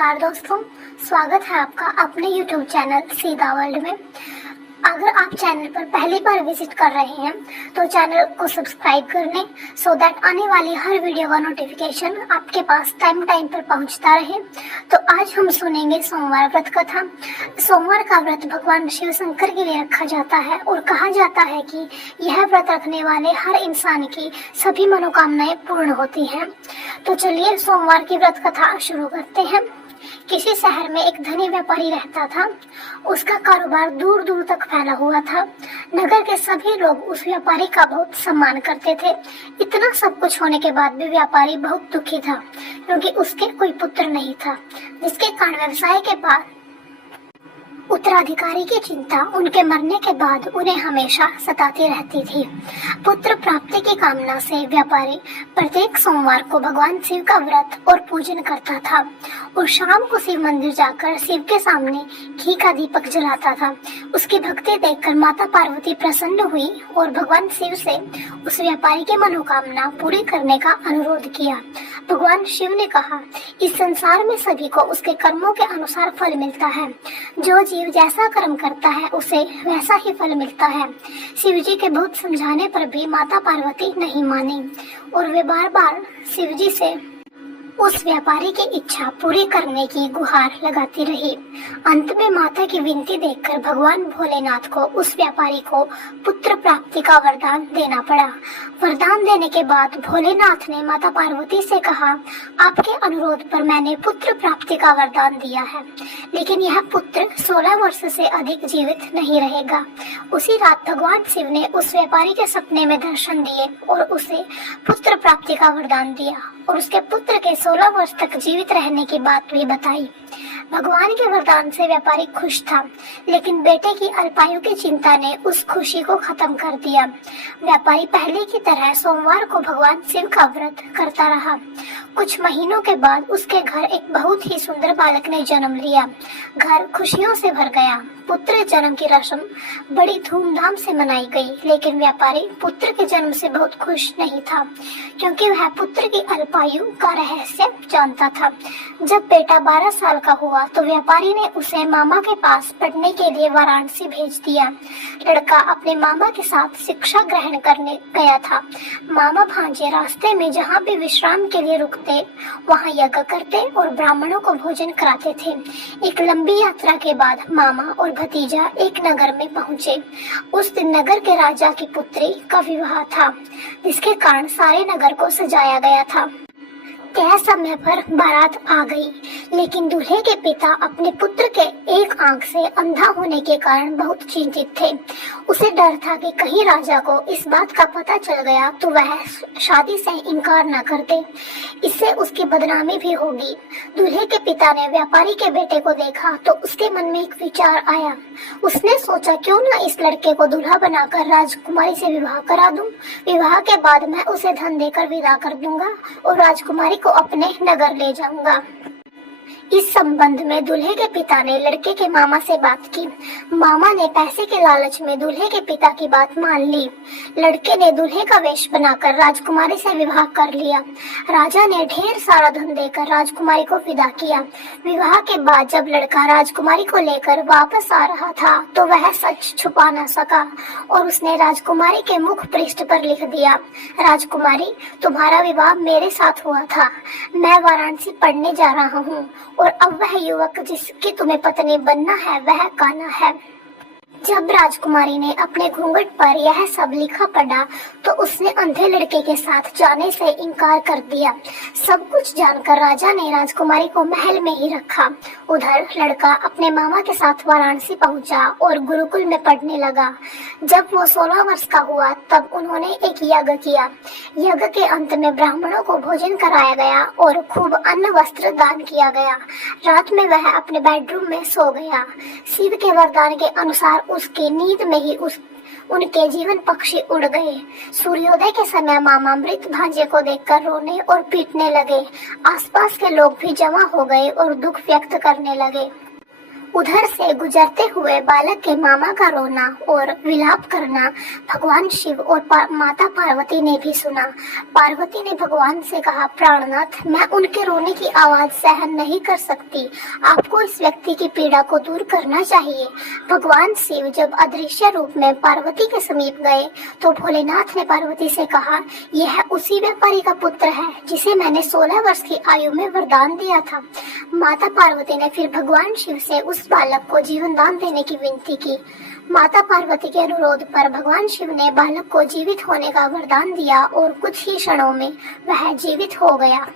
नमस्कार दोस्तों, स्वागत है आपका अपने YouTube चैनल सीधा वर्ल्ड में। अगर आप चैनल पर पहली बार विजिट कर रहे हैं तो चैनल को सब्सक्राइब कर लें सो दैट आने वाली हर वीडियो का नोटिफिकेशन आपके पास टाइम पर पहुंचता रहे। तो आज हम सुनेंगे सोमवार व्रत कथा। सोमवार का व्रत भगवान शिव शंकर के लिए रखा जाता है और कहा जाता है कि यह व्रत रखने वाले हर इंसान की सभी मनोकामनाएं पूर्ण होती हैं। तो चलिए सोमवार की व्रत कथा शुरू करते हैं। किसी शहर में एक धनी व्यापारी रहता था। उसका कारोबार दूर दूर तक फैला हुआ था। नगर के सभी लोग उस व्यापारी का बहुत सम्मान करते थे। इतना सब कुछ होने के बाद भी व्यापारी बहुत दुखी था, क्योंकि उसके कोई पुत्र नहीं था, जिसके कारण व्यवसाय के बाद उत्तराधिकारी की चिंता उनके मरने के बाद उन्हें हमेशा सताती रहती थी। पुत्र प्राप्ति की कामना से व्यापारी प्रत्येक सोमवार को भगवान शिव का व्रत और पूजन करता था और शाम को शिव मंदिर जाकर शिव के सामने घी का दीपक जलाता था। उसकी भक्ति देखकर माता पार्वती प्रसन्न हुई और भगवान शिव से उस व्यापारी की मनोकामना पूरी करने का अनुरोध किया। भगवान शिव ने कहा, इस संसार में सभी को उसके कर्मों के अनुसार फल मिलता है। जो जीव जैसा कर्म करता है उसे वैसा ही फल मिलता है। शिव जी के बहुत समझाने पर भी माता पार्वती नहीं मानी और वे बार बार शिव जी से उस व्यापारी की इच्छा पूरी करने की गुहार लगाती रही। अंत में माता की विनती देखकर भगवान भोलेनाथ को उस व्यापारी को पुत्र प्राप्ति का वरदान देना पड़ा। वरदान देने के बाद भोलेनाथ ने माता पार्वती से कहा, आपके अनुरोध पर मैंने पुत्र प्राप्ति का वरदान दिया है, लेकिन यह पुत्र 16 वर्ष से अधिक जीवित नहीं रहेगा। उसी रात भगवान शिव ने उस व्यापारी के सपने में दर्शन दिए और उसे पुत्र प्राप्ति का वरदान दिया और उसके पुत्र के 16 वर्ष तक जीवित रहने की बात भी बताई। भगवान के वरदान से व्यापारी खुश था, लेकिन बेटे की अल्पायु की चिंता ने उस खुशी को खत्म कर दिया। व्यापारी पहले की तरह सोमवार को भगवान शिव का व्रत करता रहा। कुछ महीनों के बाद उसके घर एक बहुत ही सुंदर बालक ने जन्म लिया। घर खुशियों से भर गया। पुत्र जन्म की रस्म बड़ी धूमधाम से मनाई गई, लेकिन व्यापारी पुत्र के जन्म से बहुत खुश नहीं था, क्योंकि वह पुत्र की अल्पायु का रहस्य जानता था। जब बेटा 12 साल का हुआ तो व्यापारी ने उसे मामा के पास पढ़ने के लिए वाराणसी भेज दिया। लड़का अपने मामा के साथ शिक्षा ग्रहण करने गया था। मामा भांजे रास्ते में जहाँ भी विश्राम के लिए रुकते वहाँ यज्ञ करते और ब्राह्मणों को भोजन कराते थे। एक लंबी यात्रा के बाद मामा और भतीजा एक नगर में पहुँचे। उस दिन नगर के राजा की पुत्री का विवाह था, जिसके कारण सारे नगर को सजाया गया था। तय समय पर बारात आ गई, लेकिन दूल्हे के पिता अपने पुत्र के एक आंख से अंधा होने के कारण बहुत चिंतित थे। उसे डर था कि कहीं राजा को इस बात का पता चल गया तो वह शादी से इनकार न कर दे, इससे उसकी बदनामी भी होगी। दूल्हे के पिता ने व्यापारी के बेटे को देखा तो उसके मन में एक विचार आया। उसने सोचा, क्यों न इस लड़के को दूल्हा बनाकर राजकुमारी से विवाह करा दूं। विवाह के बाद मैं उसे धन देकर विदा कर दूंगा और राजकुमारी को अपने नगर ले जाऊंगा। इस संबंध में दूल्हे के पिता ने लड़के के मामा से बात की। मामा ने पैसे के लालच में दूल्हे के पिता की बात मान ली। लड़के ने दूल्हे का वेश बनाकर राजकुमारी से विवाह कर लिया। राजा ने ढेर सारा धन देकर राजकुमारी को विदा किया। विवाह के बाद जब लड़का राजकुमारी को लेकर वापस आ रहा था तो वह सच छुपा न सका और उसने राजकुमारी के मुख पृष्ठ पर लिख दिया, राजकुमारी, तुम्हारा विवाह मेरे साथ हुआ था। मैं वाराणसी पढ़ने जा रहा हूँ और अब वह युवक जिसकी तुम्हें पत्नी बनना है वह कान्हा है। जब राजकुमारी ने अपने घूंघट पर यह सब लिखा पढ़ा तो उसने अंधे लड़के के साथ जाने से इनकार कर दिया। सब कुछ जानकर राजा ने राजकुमारी को महल में ही रखा। उधर लड़का अपने मामा के साथ वाराणसी पहुंचा और गुरुकुल में पढ़ने लगा। जब वो 16 वर्ष का हुआ तब उन्होंने एक यज्ञ किया। यज्ञ के अंत में ब्राह्मणों को भोजन कराया गया और खूब अन्न वस्त्र दान किया गया। रात में वह अपने बेडरूम में सो गया। शिव के वरदान के अनुसार उसके नींद में ही उनके जीवन पक्षी उड़ गए। सूर्योदय के समय मामा मृत भांजे को देखकर रोने और पीटने लगे। आसपास के लोग भी जमा हो गए और दुख व्यक्त करने लगे। उधर से गुजरते हुए बालक के मामा का रोना और विलाप करना भगवान शिव और माता पार्वती ने भी सुना। पार्वती ने भगवान से कहा, प्राणनाथ, मैं उनके रोने की आवाज सहन नहीं कर सकती। आपको इस व्यक्ति की पीड़ा को दूर करना चाहिए। भगवान शिव जब अदृश्य रूप में पार्वती के समीप गए तो भोलेनाथ ने पार्वती से कहा, यह उसी व्यापारी का पुत्र है जिसे मैंने 16 वर्ष की आयु में वरदान दिया था। माता पार्वती ने फिर भगवान शिव से उस बालक को जीवन दान देने की विनती की। माता पार्वती के अनुरोध पर भगवान शिव ने बालक को जीवित होने का वरदान दिया और कुछ ही क्षणों में वह जीवित हो गया।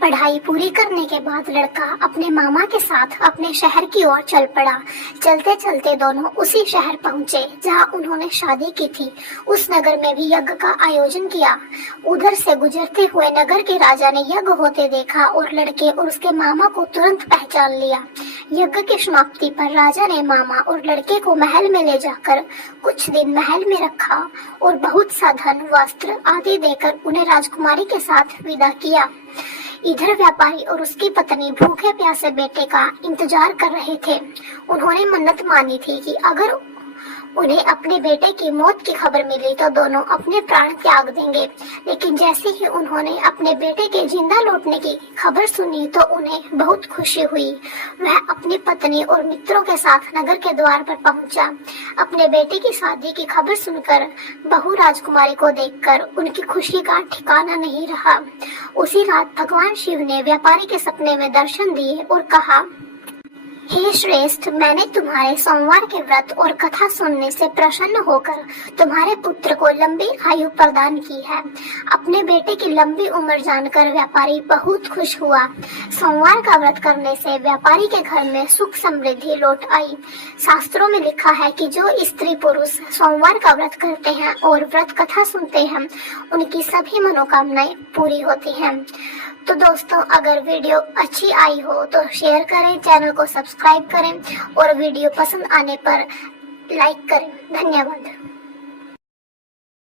पढ़ाई पूरी करने के बाद लड़का अपने मामा के साथ अपने शहर की ओर चल पड़ा। चलते चलते दोनों उसी शहर पहुंचे जहां उन्होंने शादी की थी। उस नगर में भी यज्ञ का आयोजन किया। उधर से गुजरते हुए नगर के राजा ने यज्ञ होते देखा और लड़के और उसके मामा को तुरंत पहचान लिया। यज्ञ की समाप्ति पर राजा ने मामा और लड़के को महल में ले जाकर कुछ दिन महल में रखा और बहुत सा धन, वस्त्र आदि देकर उन्हें राजकुमारी के साथ विदा किया। इधर व्यापारी और उसकी पत्नी भूखे प्यासे बेटे का इंतजार कर रहे थे। उन्होंने मन्नत मानी थी कि अगर उन्हें अपने बेटे की मौत की खबर मिली तो दोनों अपने प्राण त्याग देंगे। लेकिन जैसे ही उन्होंने अपने बेटे के जिंदा लौटने की खबर सुनी तो उन्हें बहुत खुशी हुई। वह अपनी पत्नी और मित्रों के साथ नगर के द्वार पर पहुंचा। अपने बेटे की शादी की खबर सुनकर बहू राजकुमारी को देखकर उनकी खुशी का ठिकाना नहीं रहा। उसी रात भगवान शिव ने व्यापारी के सपने में दर्शन दिए और कहा, हे श्रेष्ठ, मैंने तुम्हारे सोमवार के व्रत और कथा सुनने से प्रसन्न होकर तुम्हारे पुत्र को लंबी आयु प्रदान की है। अपने बेटे की लंबी उम्र जानकर व्यापारी बहुत खुश हुआ। सोमवार का व्रत करने से व्यापारी के घर में सुख समृद्धि लौट आई। शास्त्रों में लिखा है कि जो स्त्री पुरुष सोमवार का व्रत करते हैं और व्रत कथा सुनते हैं, उनकी सभी मनोकामनाएं पूरी होती हैं। तो दोस्तों, अगर वीडियो अच्छी आई हो तो शेयर करें, चैनल को सब्सक्राइब करें और वीडियो पसंद आने पर लाइक करें। धन्यवाद।